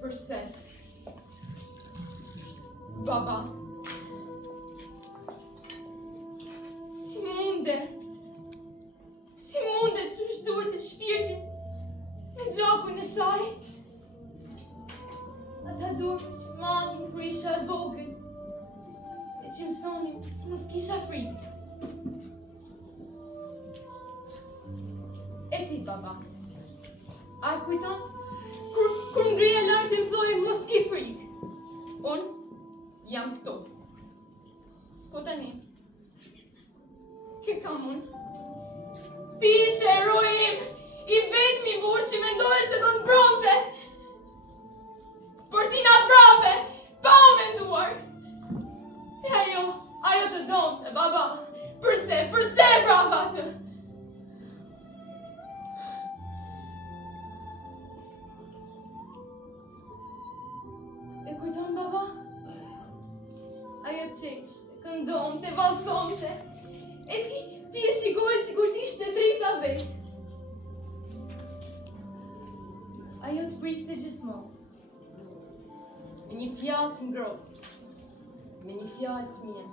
Përse? Baba, si munde të shdurët e shpirtin me gjakun e saj? Ata dur që manin kur isha e vogël e që mësonin mos kisha frikë. E ti, baba, a e kujton? Kur ngrije lartë i më thoi mos ki frikë. Unë jam këto. Po tani, ke kam unë. Ti ishe eroi im, i vetmi burë që mendoj se do të mbronte. Por ti na prave, pa o menduar. E ajo të donte, baba. Përse prava atë? E kujton, baba? Ajo qeshte, këndonte, valsonte. E ti e shikoj sikur t'ishte drita vetë. Ajo të priste gjithmonë. Me një fjalë të ngrohtë, me një fjalë të mirë,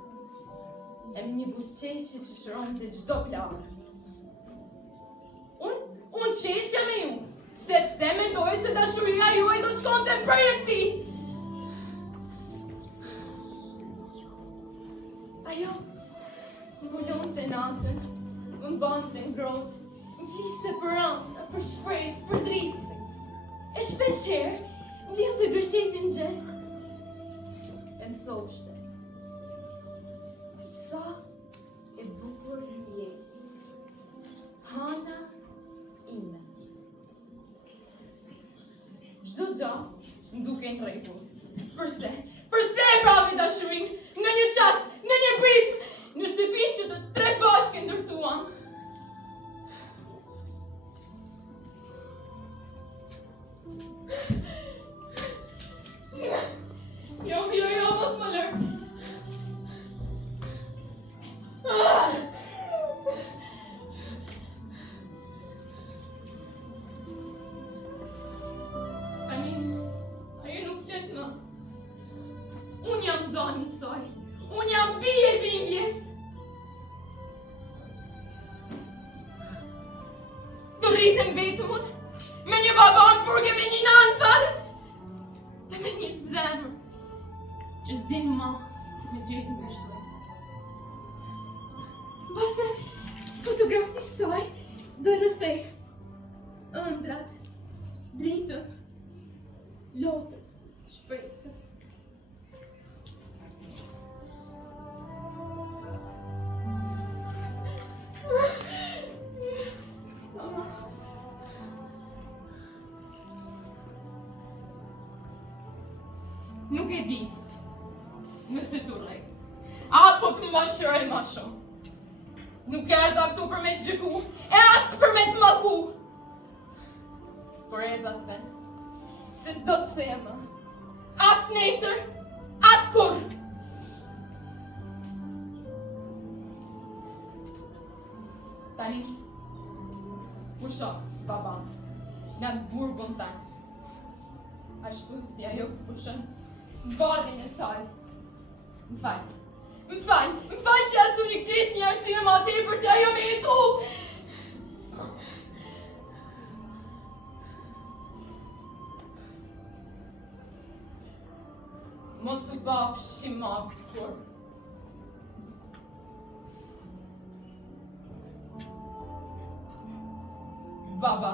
e me një buzëqeshje që shëronte çdo planë. Unë qeshja me ju, sepse mendoj se dashuria juaj do të shkonte në përjetësi. Ajo më mbulonte natën, më mbante ngrohtë, më fliste për ëndra, për shpresë, për dritë. E shpeshherë mbillte gërshetin gjes e më thoshte: sa e bukur je, Hana ime. Çdo gjë më duke në rregull. Përse e pravi dashurin në një çast, në një prit, në shtëpinë që të tre bashkë ndërtuam. Jo, mos më lër. Tani, ajo nuk flet më. Unë jam zoni i saj. Unë jam bie e dhimbjes. Të rritem vetëm unë, me një baban burge, me një nanë thellë, dhe me një zemër që s'din ma me gjetë në shtoj. Mbase fotografisë saj do rrëfej ëndrat, dritën, lotët, shpresën. Nuk e di nëse të rrej, apo të mbashëroj ma shumë. Nuk erdha këtu për me të gjëku, e as për me të mallku. Por erdha të thënë se s'do të theme, as nesër, as kur. Tani, pusho, baba, në atë burgun tanë. Ashtu si ajo pushon varrin e saj. Më fal që asu një këtish një arsime ma tepër që ajo me jetu. Mos u baf shimak kur. Baba.